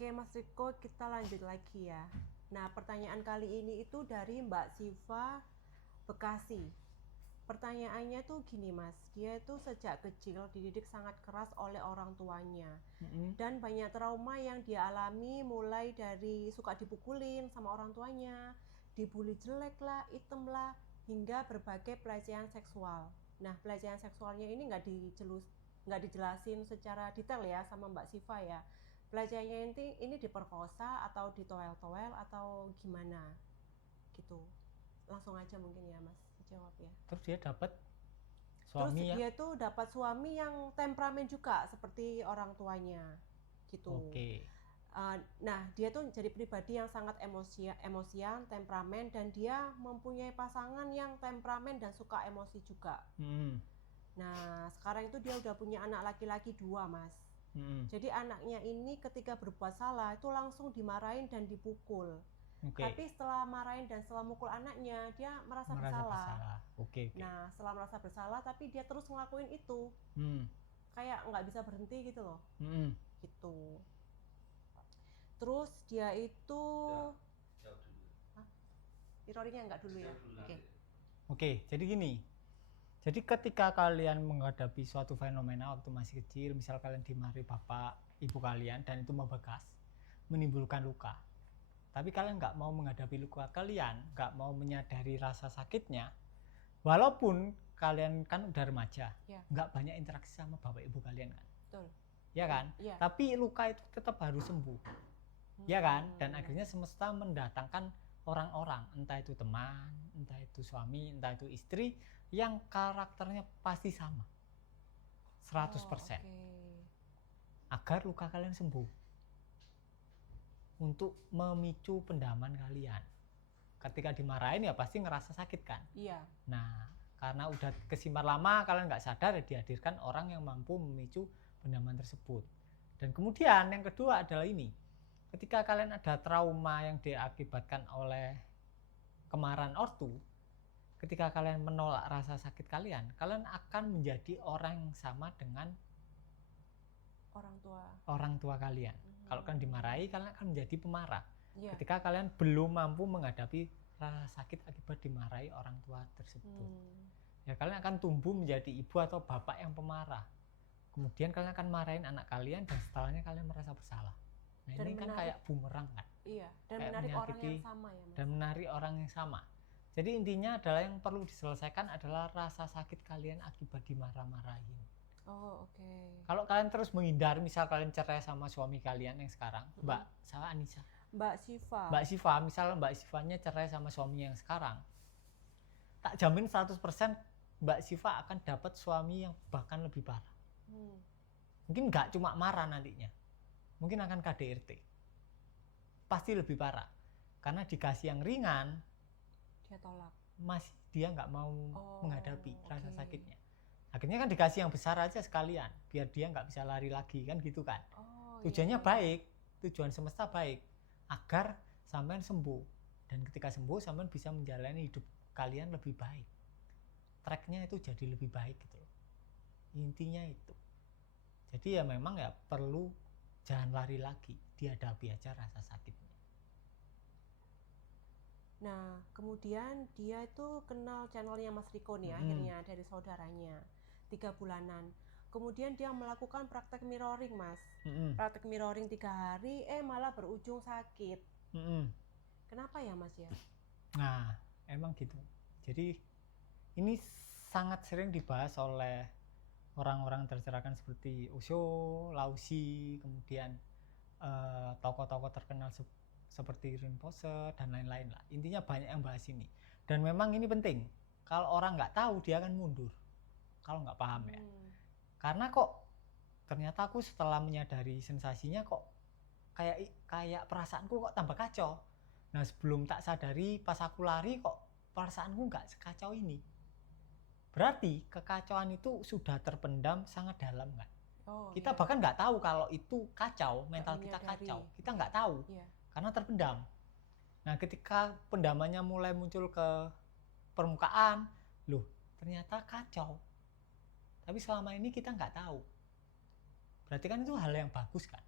Oke Mas Riko, kita lanjut lagi ya. Nah, pertanyaan kali ini itu dari Mbak Siva Bekasi. Pertanyaannya tuh gini Mas, dia itu sejak kecil dididik sangat keras oleh orang tuanya. Mm-mm. Dan banyak trauma yang dia alami mulai dari suka dipukulin sama orang tuanya, dibully jelek lah, item lah, hingga berbagai pelecehan seksual. Nah, pelecehan seksualnya ini nggak dijelasin secara detail ya sama Mbak Siva ya. Pelecehannya ini diperkosa atau ditoel-toel atau gimana gitu. Langsung aja mungkin ya Mas dijawab ya. Terus dia dapat Terus suami yang dia tuh dapat suami yang temperamen juga seperti orang tuanya gitu. oke. Nah, dia tuh jadi pribadi yang sangat emosian, temperamen, dan dia mempunyai pasangan yang temperamen dan suka emosi juga. Mm-mm. Nah, sekarang itu dia udah punya anak laki-laki 2, Mas. Mm-mm. Jadi anaknya ini ketika berbuat salah itu langsung dimarahin dan dipukul. Tapi Oke, setelah marahin dan setelah mukul anaknya, dia merasa merasa bersalah. bersalah. Oke. Nah, setelah merasa bersalah, tapi dia terus ngelakuin itu. Hmm. Kayak nggak bisa berhenti gitu loh. Mm-mm. Gitu. Terus dia itu... Hah? Irorinya nggak dulu ya? Oke. Oke, jadi gini. Jadi ketika kalian menghadapi suatu fenomena waktu masih kecil, misal kalian dimarahi bapak, ibu kalian, dan itu membekas, menimbulkan luka. Tapi kalian nggak mau menghadapi luka kalian, nggak mau menyadari rasa sakitnya, walaupun kalian kan udah remaja, Ya, nggak banyak interaksi sama bapak ibu kalian kan, betul. ya kan? Iya. Tapi luka itu tetap harus sembuh, ya kan? Dan akhirnya semesta mendatangkan orang-orang, entah itu teman, entah itu suami, entah itu istri, yang karakternya pasti sama, 100%, Oke. agar luka kalian sembuh, untuk memicu pendaman kalian. Ketika dimarahin ya pasti ngerasa sakit kan. Iya. Nah, karena udah kesimpan lama, kalian nggak sadar, ya dihadirkan orang yang mampu memicu pendaman tersebut. Dan kemudian yang kedua adalah ini, ketika kalian ada trauma yang diakibatkan oleh kemarahan ortu, ketika kalian menolak rasa sakit kalian akan menjadi orang yang sama dengan orang tua kalian. Kalau kalian dimarahi, kalian akan menjadi pemarah. Iya. Ketika kalian belum mampu menghadapi rasa sakit akibat dimarahi orang tua tersebut, ya kalian akan tumbuh menjadi ibu atau bapak yang pemarah. Kemudian kalian akan marahin anak kalian dan setelahnya kalian merasa bersalah. Nah, Dan ini kan kayak bumerang kan. Iya, dan Kayak menarik orang menyakiti yang sama ya Mas. dan menarik orang yang sama. Jadi intinya adalah yang perlu diselesaikan adalah rasa sakit kalian akibat dimarah-marahin. Oh, oke. Kalau kalian terus menghindar, misal kalian cerai sama suami kalian yang sekarang, Mbak Anissa, Mbak Siva. Mbak Siva, misal Mbak Sivanya cerai sama suami yang sekarang, tak jamin 100% Mbak Siva akan dapat suami yang bahkan lebih parah. Mungkin nggak cuma marah nantinya, mungkin akan KDRT. Pasti lebih parah. Karena dikasih yang ringan, Dia tolak. masih dia nggak mau menghadapi rasa oke. sakitnya. Akhirnya kan dikasih yang besar aja sekalian, biar dia nggak bisa lari lagi, kan gitu kan. Tujuannya iya. baik, tujuan semesta baik, agar sampean sembuh. Dan ketika sembuh, sampean bisa menjalani hidup kalian lebih baik. Tracknya itu jadi lebih baik gitu loh. Intinya itu. Jadi ya memang ya perlu jangan lari lagi, dihadapi aja rasa sakitnya. Nah, kemudian dia itu kenal channelnya Mas Riko nih akhirnya dari saudaranya 3 bulanan. Kemudian dia melakukan praktek mirroring Mas. Praktek mirroring 3 hari, malah berujung sakit. Kenapa ya Mas ya? Nah, emang gitu. Jadi ini sangat sering dibahas oleh orang-orang tercerahkan seperti Osho, Lao-Tzu, kemudian tokoh-tokoh terkenal seperti Rinpoche dan lain-lain lah. Intinya banyak yang bahas ini. Dan memang ini penting. Kalau orang nggak tahu, dia akan mundur. Kalau nggak paham ya. Karena kok ternyata aku setelah menyadari sensasinya kok kayak perasaanku kok tambah kacau. Nah, sebelum tak sadari pas aku lari kok perasaanku nggak sekacau ini. Berarti kekacauan itu sudah terpendam sangat dalam kan. Kita bahkan nggak tahu kalau itu kacau, mental kita kacau. Kita nggak tahu. Karena terpendam. Nah, ketika pendamannya mulai muncul ke permukaan, loh ternyata kacau. Tapi selama ini kita nggak tahu. Berarti kan itu hal yang bagus kan.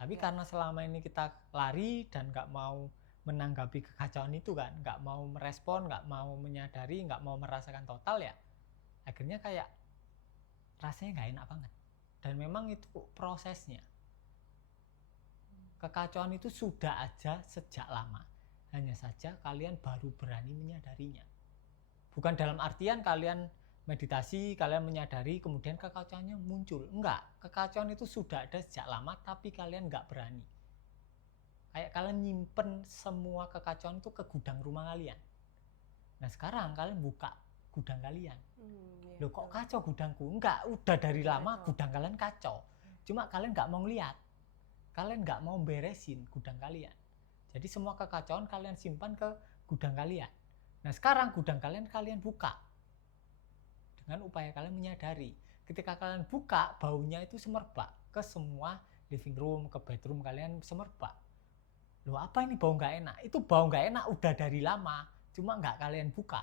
Tapi Ya. karena selama ini kita lari dan nggak mau menanggapi kekacauan itu kan, nggak mau merespon, nggak mau menyadari, nggak mau merasakan total ya, akhirnya kayak rasanya nggak enak banget. Dan memang itu prosesnya. Kekacauan itu sudah ada sejak lama. Hanya saja kalian baru berani menyadarinya. Bukan dalam artian kalian meditasi, kalian menyadari, kemudian kekacauannya muncul. Enggak, kekacauan itu sudah ada sejak lama, tapi kalian nggak berani. Kayak kalian nyimpen semua kekacauan itu ke gudang rumah kalian. Nah sekarang kalian buka gudang kalian. Ya, Loh kok kacau gudangku? Enggak, udah dari Udah lama kacau. gudang kalian kacau. Cuma kalian nggak mau lihat. Kalian nggak mau beresin gudang kalian. Jadi semua kekacauan kalian simpan ke gudang kalian. Nah sekarang gudang kalian buka. Dengan upaya kalian menyadari. Ketika kalian buka, baunya itu semerbak ke semua living room, ke bedroom kalian semerbak. Loh apa ini bau nggak enak? Itu bau nggak enak udah dari lama, cuma nggak kalian buka.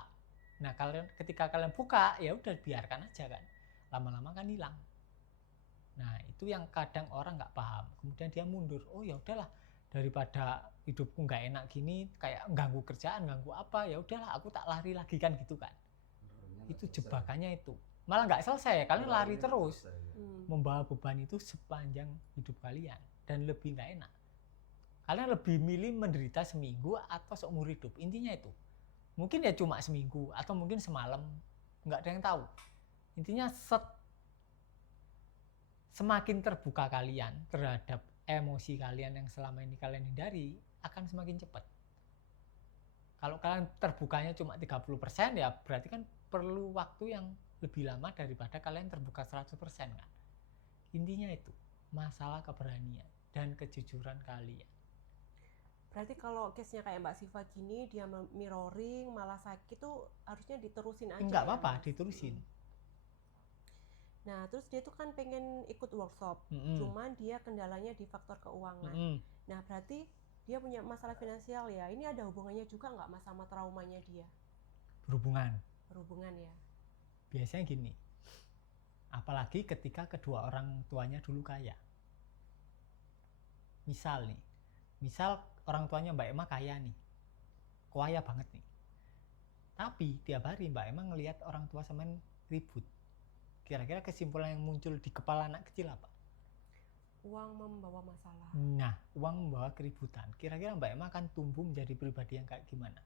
Nah ketika kalian buka, ya udah biarkan aja kan. Lama-lama kan hilang. Nah itu yang kadang orang nggak paham. Kemudian dia mundur. Oh ya udahlah, daripada hidupku nggak enak gini, kayak ganggu kerjaan, ganggu apa, ya udahlah aku tak lari lagi kan gitu kan. Itu jebakannya itu. Malah nggak selesai, kalian lari terus. Membawa beban itu sepanjang hidup kalian dan lebih nggak enak. Kalian lebih milih menderita seminggu atau seumur hidup. Intinya itu. Mungkin ya cuma seminggu atau mungkin semalam, nggak ada yang tahu. Intinya semakin terbuka kalian terhadap emosi kalian yang selama ini kalian hindari, akan semakin cepat. Kalau kalian terbukanya cuma 30%, ya berarti kan perlu waktu yang lebih lama daripada kalian terbuka 100% kan. Intinya itu, masalah keberanian dan kejujuran kalian. Berarti kalau case-nya kayak Mbak Siva gini, dia mirroring malah sakit tuh harusnya diterusin aja. Enggak ya, apa-apa, Mas? diterusin. Nah, terus dia tuh kan pengen ikut workshop, cuman dia kendalanya di faktor keuangan. Nah, berarti dia punya masalah finansial ya. Ini ada hubungannya juga nggak Mas sama traumanya dia? Berhubungan ya. Biasanya gini, apalagi ketika kedua orang tuanya dulu kaya. Misal orang tuanya Mbak Emma kaya nih, kaya banget nih. Tapi tiap hari Mbak Emma ngelihat orang tua sampean ribut. Kira-kira kesimpulan yang muncul di kepala anak kecil apa? Uang membawa masalah. Nah, uang membawa keributan. Kira-kira Mbak Emma akan tumbuh menjadi pribadi yang kayak gimana?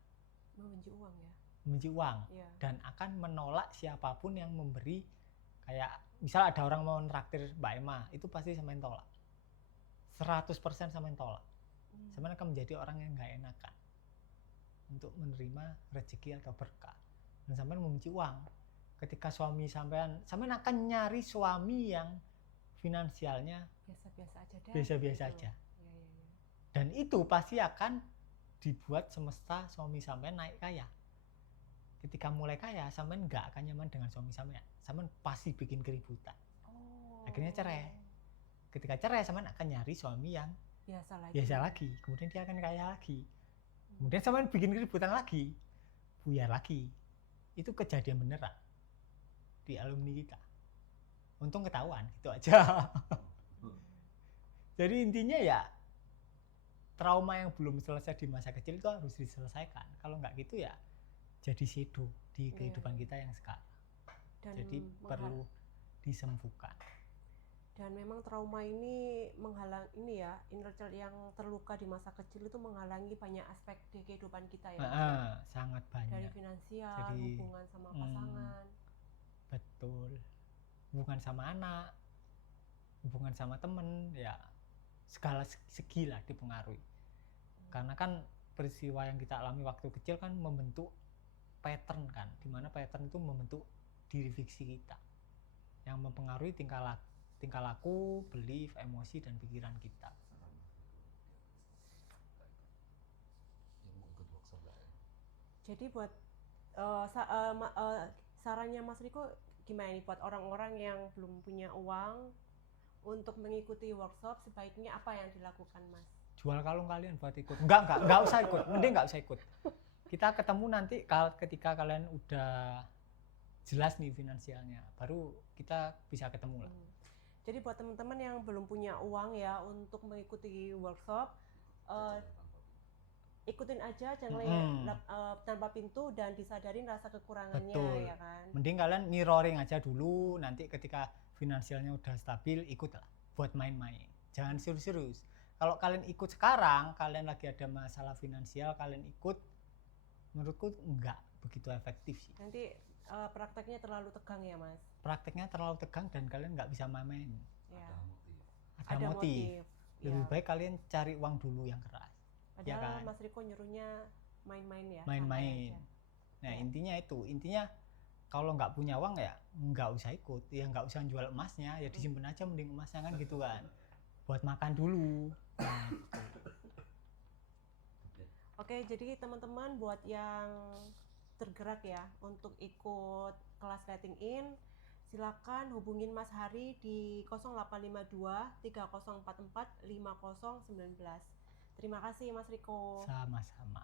Membenci uang ya. Membenci uang. Ya. Dan akan menolak siapapun yang memberi, kayak misal ada orang mau nraktir Mbak Emma, itu pasti sampean tolak. 100% sampean tolak. Sampean akan menjadi orang yang nggak enakan untuk menerima rezeki atau berkah. Dan sampean membenci uang. Ketika suami sampean akan nyari suami yang finansialnya biasa-biasa aja. Ya. Dan itu pasti akan dibuat semesta suami sampean naik kaya. Ketika mulai kaya, sampean nggak akan nyaman dengan suami sampean. Sampean pasti bikin keributan. Akhirnya cerai. Ketika cerai, sampean akan nyari suami yang biasa lagi. Kemudian dia akan kaya lagi. Kemudian sampean bikin keributan lagi, buyar lagi. Itu kejadian beneran di alumni kita. Untung ketahuan, gitu aja. Jadi intinya ya, trauma yang belum selesai di masa kecil itu harus diselesaikan. Kalau nggak gitu ya jadi shadow di kehidupan kita yang sekarang. Dan jadi perlu disembuhkan. Dan memang trauma ini menghalang ini ya, inner child yang terluka di masa kecil itu menghalangi banyak aspek di kehidupan kita ya. Sangat banyak. Dari finansial, hubungan sama pasangan. Betul. Hubungan sama anak, hubungan sama temen, ya segala segi lah dipengaruhi. Karena kan peristiwa yang kita alami waktu kecil kan membentuk pattern kan, dimana pattern itu membentuk diri fiksi kita yang mempengaruhi tingkah laku, belief, emosi, dan pikiran kita. Jadi buat sarannya Mas Riko gimana nih buat orang-orang yang belum punya uang untuk mengikuti workshop, sebaiknya apa yang dilakukan Mas? Jual kalung kalian buat ikut. Enggak usah ikut, mending enggak usah ikut. Kita ketemu nanti ketika kalian udah jelas nih finansialnya, baru kita bisa ketemu lah. Jadi buat teman-teman yang belum punya uang ya untuk mengikuti workshop, eh, ikutin aja channel tanpa pintu dan disadarin rasa kekurangannya. Betul. Ya kan. Mending kalian mirroring aja dulu, nanti ketika finansialnya udah stabil ikutlah buat main-main. Jangan serius-serius. Kalau kalian ikut sekarang, kalian lagi ada masalah finansial, kalian ikut, menurutku enggak begitu efektif sih. Nanti prakteknya terlalu tegang ya Mas. Prakteknya terlalu tegang dan kalian nggak bisa main. Ya. Ada motif. Lebih baik kalian cari uang dulu yang keras. Padahal Ya kan? Mas Riko nyuruhnya main-main ya. Main-main. Nah, intinya itu. Intinya kalau nggak punya uang ya nggak usah ikut. Ya nggak usah jual emasnya. Ya disimpan aja mending emasnya kan gitu kan. Buat makan dulu. Nah, Oke, jadi teman-teman buat yang tergerak ya untuk ikut kelas Letting In, silakan hubungin Mas Hari di 0852 3044 5019. Terima kasih Mas Riko. sama-sama.